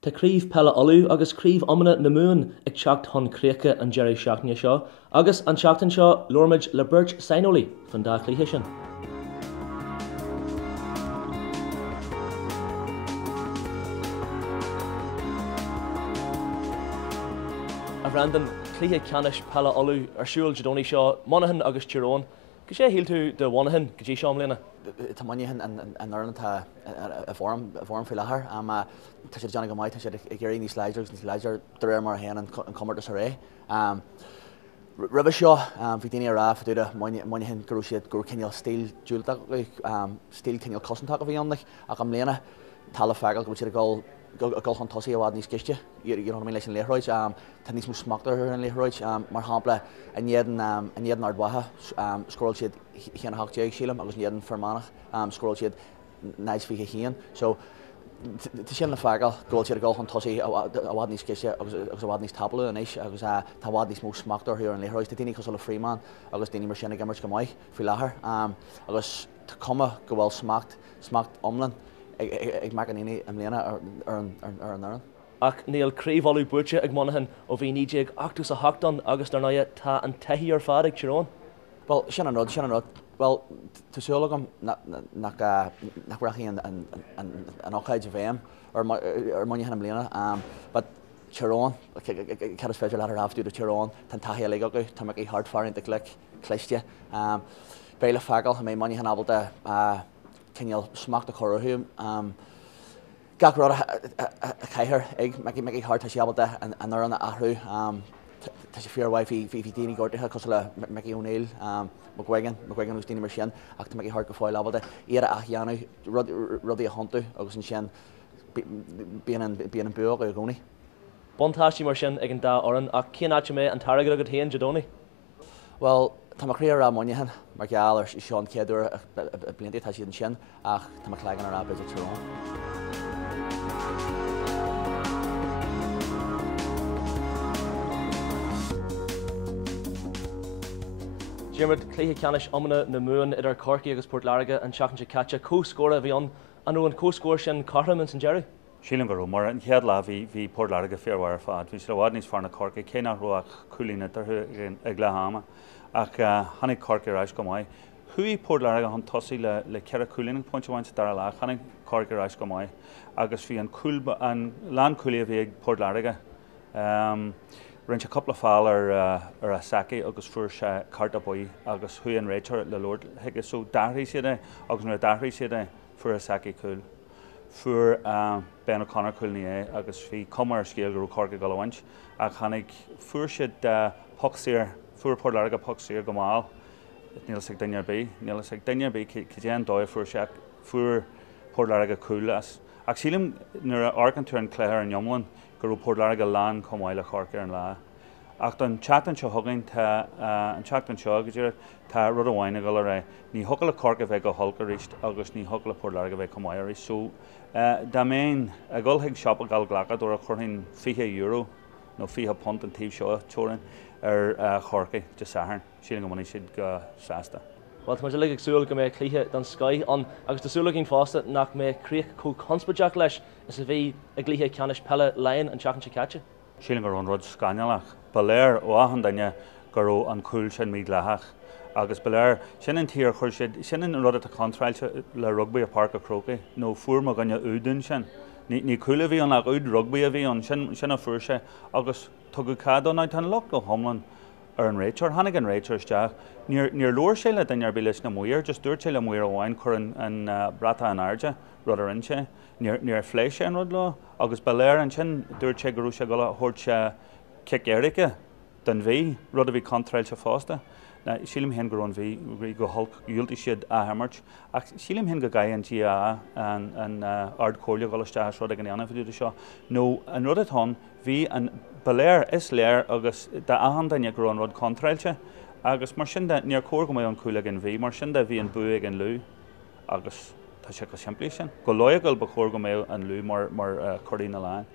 Tá críomh Peile Uladh agus críomh Iomána na Mumhan ag teacht chun Chluiche an Jerry Ceannais seo, agus an teachtain seo Diarmuid le Beirt Sainiolaí fan dá Cluiche sin. A bhrandan Chluiche Ceannais Peile Uladh ar siúil Jadóní seo Mumhan agus Tyrone. Go sé híl tú de Mumhan go dtí seo mbliana? Tá Mumhan an orna tá a bhform faoi láthair tá sé Johnny go maiid tá sé ag géirí níos leidir de réir mar héan an cumart a ré. Ribh seo bhí daine ará faúda Mumhan gurú siad gur cinneal stíl dúilteach stíl cinneal cosintach a bhí anlaich ach am léana tal feagal go siad a gáil an tosaí a bhád níos ciste ar mé leis an léthróid tá níos mú smachtar an léthróid mar hápla a níadan ardwatha scroll siad chéan hachtí sílam agus níadan fermánach scroll siad náid fi chéan so tá sin na feagal gáil siad a gáil an tosaí a bhád níos ciste agus a bhád níos tabla inis agus tá bhád níos mú smachtar ar an léthróid daoine cos le Freeman agus daoine mar sinna gimmert go maiid faoi láthair agus tá cuma go bhfuil smacht omlan ag mac an aine am léana ar an aran. Ach níl críomh Uladh buirte ag Mumhan ó bhí níide ag 8 a 8 agus ar náide tá an taithí ar fad ag Tyrone? Well, sin an rud. Well, tásúlagam nach rachaí an áchaid a bhéim ar Mumhan am léana, but Tyrone, cead is féidir leat ar afdú de Tyrone, tan taithí a acu, tá me í hard farin de Chluiche. Béile feagal ha mé Mumhan abalta cinneal smacht a choruthú. Gach rud a caiithir ag me hard tá sé abalta an orna ahrú. Tá sé fearhhaid hí daoine gortaithe cos le Mickey O'Neill, McGuigan ús daoine mar sin ach tá me hard go fáil abalta iad a dhéanú rudí a hontu agus an sin bíon an buach a gcónaí. Bontáistí mar sin ag an dá oran ach cén áite mé an targa agad héan Jadóní? Well, tá chríar a Mumhan mar geall ar seán céadú a blianta tá siad an sin ach tá chléigean ar ábéid a Tyrone. Diarmuid Chluiche Ceannais Iomána na Mumhan idir Corcaigh agus Port Larga an teachtain caite cóscóra a bhí an an cóscóir sin cartha san Jerry? Sílim go mar an chead lá bhí Port Larga fearhhar ar fad. Bhí le bhád níos fearna Corcaigh cé nach ruach coolína tarthu ag le háma ach tháinig Corcaigh ar eis go maiid. Chuí Port Larga an tosaí le cead coolína pointe bhaint dar lá tháinig Corcaigh ar eis go maiid agus bhí an lán coolí a bhí ag Port Larga. Rinne a couple fáil ar a saci agus fuair se carta buí agus chuí an réitear le Lord heige so dathraí siad agus nuair dathraí siad fuair a saci cool. Fuair Ben O'Connor coolní agus bhí cumar scéal gur Corcaigh go bhaint ach tháinig fuair siad pocsíir fuair Port Larga pocsíir go máil níl sig daine bí cé dóibh fuair Port Larga cool ach sílim nuair a arcantar an cléir an Iomlán gur Port Larga lán comáil le Corcaigh an lá. Ach don teachtain seo thugann an teachtain seo go dtíir tá rud amháine go le ní thucail le Corcaigh bheith go holca ríist agus ní thucail le Port Larga bheith comáil ríist. So dá mén a ggóilthaigh seop a gáil glacad ó a churthain €20 nó £20 an tíobh seo teorann ar Corcaigh de Saharn. Sílim go muna siad go sásta. Well, tá le agsúil go mé Chluiche don Sky an agus tásúla cinn fásta nach mé críoch có conspateach leis is a bhí a Chluiche Ceannais Peile Uladh an teachtain caite? Sílim gur an rud scainnealach. Baléir ó ahan daine gur an cool sin míad lethach agus baléir sin an tíar chuir siad sin an rud a contrailte le rugby a Parc a Crocaigh nó fuair a ganne údún sin. Ní coolla bhí an ach úd rugby a bhí an sin a fuair sé agus tugu cadón ag tan loch go thomlan ar an réitear, tháinig an réitear isteach. Níor leor sé le daine ar bí leis na muir, just dúirt sé le muir amháin chur an brata an airde rud ar inse. Níor phléis sé an rud le agus baléir an sin dúirt sé gurú sé go thuirt sé cic éirice den bhí rud a bhí contrailte fásta. Sílim hen gur an bhí go dúiltí siad a hammart ach sílim hen go gaian tí an ardcóla go isteach rud ag an anna fiúta seo. nó an rud atá bhí an baléir is léir agus de ahan daine gur an rud contrailte agus mar sin níor cóir go mé an coolla an bhí mar sin de bhí an buig an lú agus tá sé go siimplí sin. Go leigil ba chóir go mé an lú mar choirí na láin.